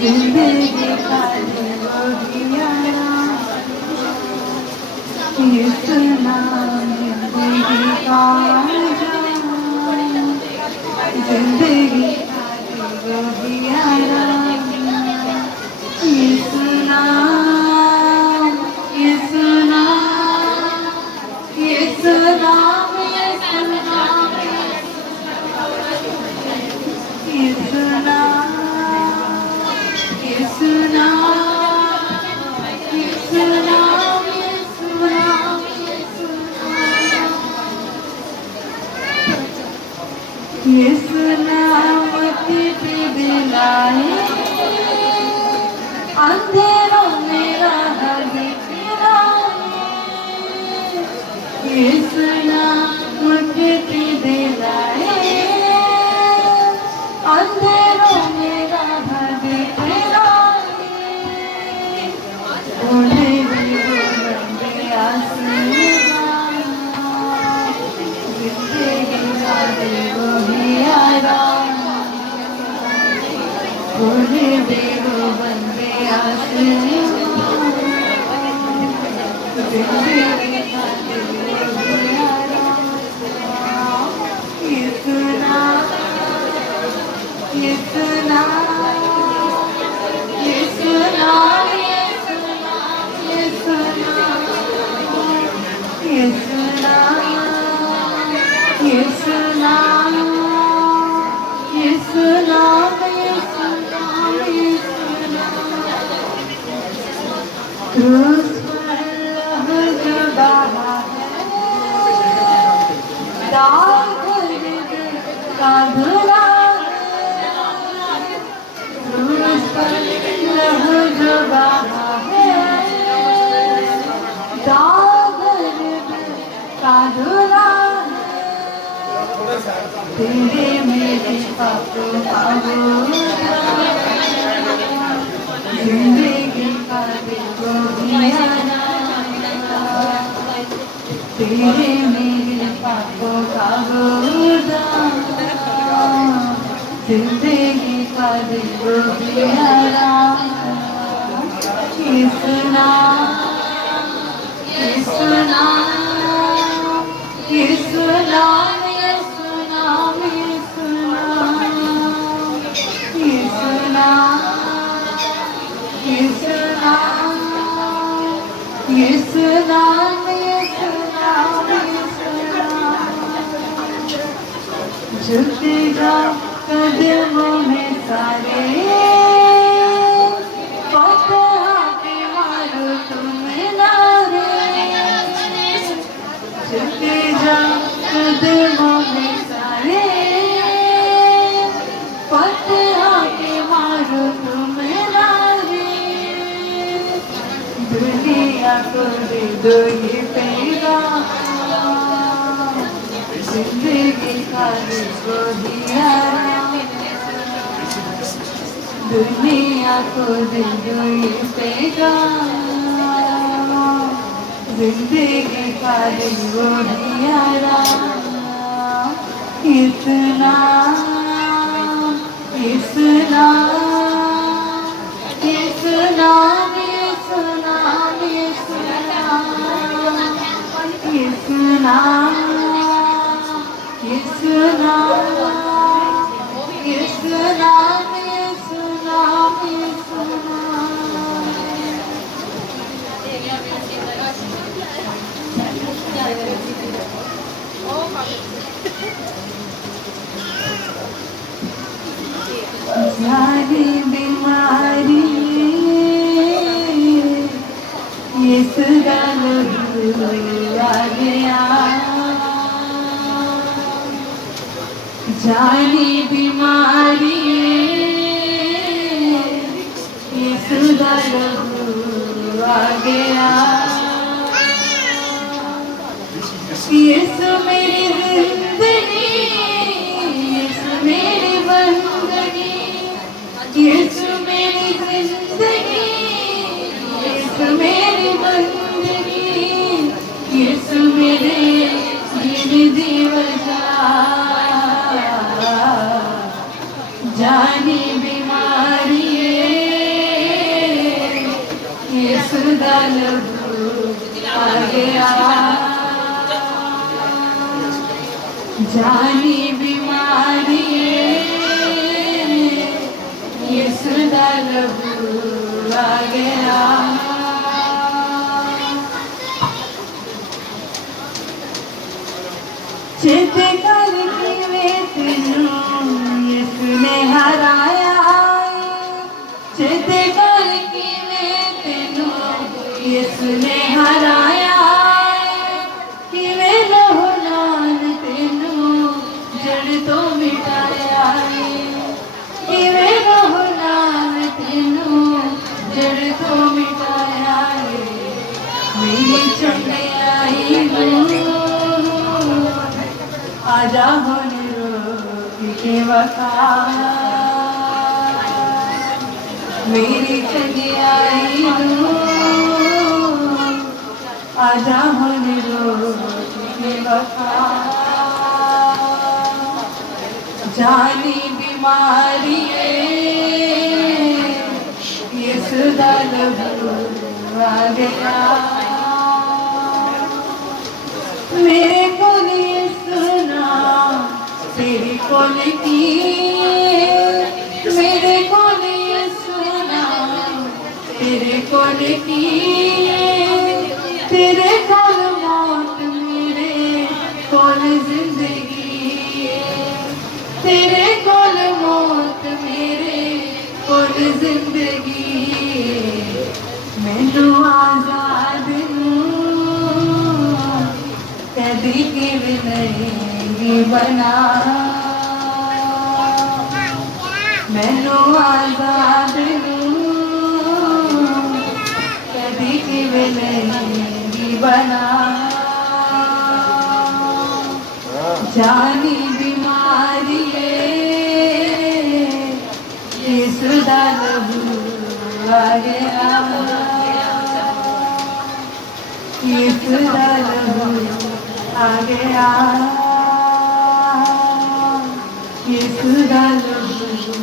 जिंदगी का दिया इतना जिंदगी का जिंदगी का दिया इतना इतना इतना इतना इतना अंधेरों में राह दिखलाए इस नाम की दिलाए अंधेरों में राह दिखलाए बोले बंदे आसमां जिंदगी का वो ही आराम बोले बेगो बंदे आसमां जिंदगी का वो ही आराम इतना इतना इतना क्रूस पर लहज बहा है दाग का धुला क्रूस पर लहज बहा है दाग का धुला तेरे मेरे पापों का जिंदगी का देखो तेरे मेरे पापों का जिंदगी का देखो इतना इतना इतना झुकेगा कदमों में सारे फतह के मारो तुम नारे झुकेगा कदमों में सारे फतह के मारो तुम नारे दुनिया को दे दो ये पैगाम जिंदगी का देखो दिया दुनिया को दे दो ये पैगाम जिंदगी का देखो दिया इतना इतना इतना इतना जानी बीमारी ये सुगल आ गया जानी बीमारी ये सुगल आ गया ये मेरी जिंदगी ये मेरी बंदगी यीशु मेरी जिंदगी यीशु मेरी बंदगी यीशु मेरे जीवन जानी बीमारी जानी बीमारी यीशुदा लहू आ गया चित करके वे तेनू यीशु ने हराया चित करके वे तेनू यीशु ने हराया किवें लहू नाल तेनू जड़ तो मिटाया किवें लहू नाल तेनू जड़ तो मिटाया मेरी चंगियाई नूं आजा होने रोकी के वफा मेरी चंगियाई नूं आजा होने रोकी के वफा जानी बीमारी यीशुदा लहू आ गया मेरे कोल सुना तेरे कोल की मेरे कोल सुना तेरे कोल की तेरे कोल मौत मेरे कोल जिंदगी तेरे कोल मौत मेरे कोल जिंदगी मैनू आजाद कदी किवें नहीं बना मैनू आजाद कदी किवें नहीं बना जानी बीमारी यीशुदा लहू आ गया यीशुदा लहू आ गया यीशुदा लहू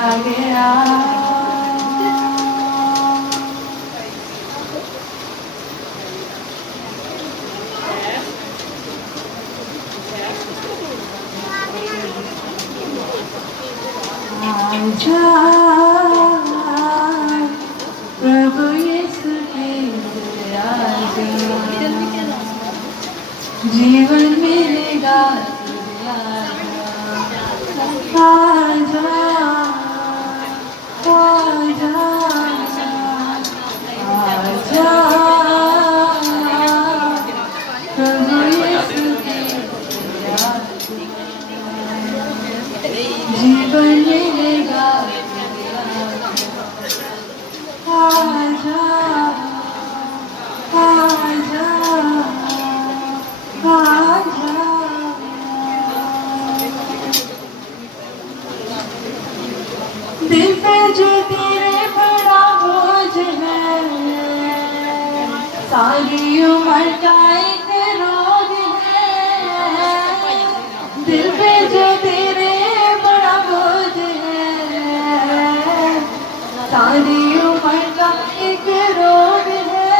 आ गया आजा प्रभु यीशु के आजा जीवन मिलेगा आजा आजा आजा प्रभु यीशु के जीवन मिलेगा आजा आजा आजा दिल पे जो तेरे बड़ा बोझ है सारी उम्र का एक रोग है दिल पे जो तेरे बड़ा बोझ है सारी उम्र का एक रोग है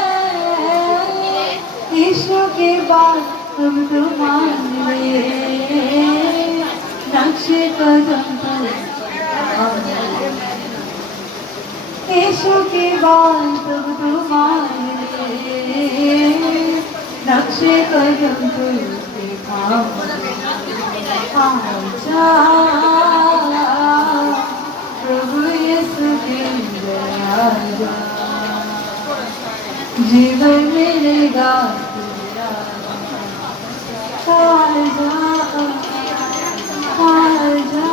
ईशु के बाद तुम तुम्हारे नक्शे कदम पर यीशु के बाद तुम तुम्हारे नक्शे कदम पर देखा आजा प्रभु यीशु के आजा जीवन मिलेगा आजा आजा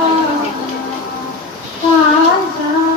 आजा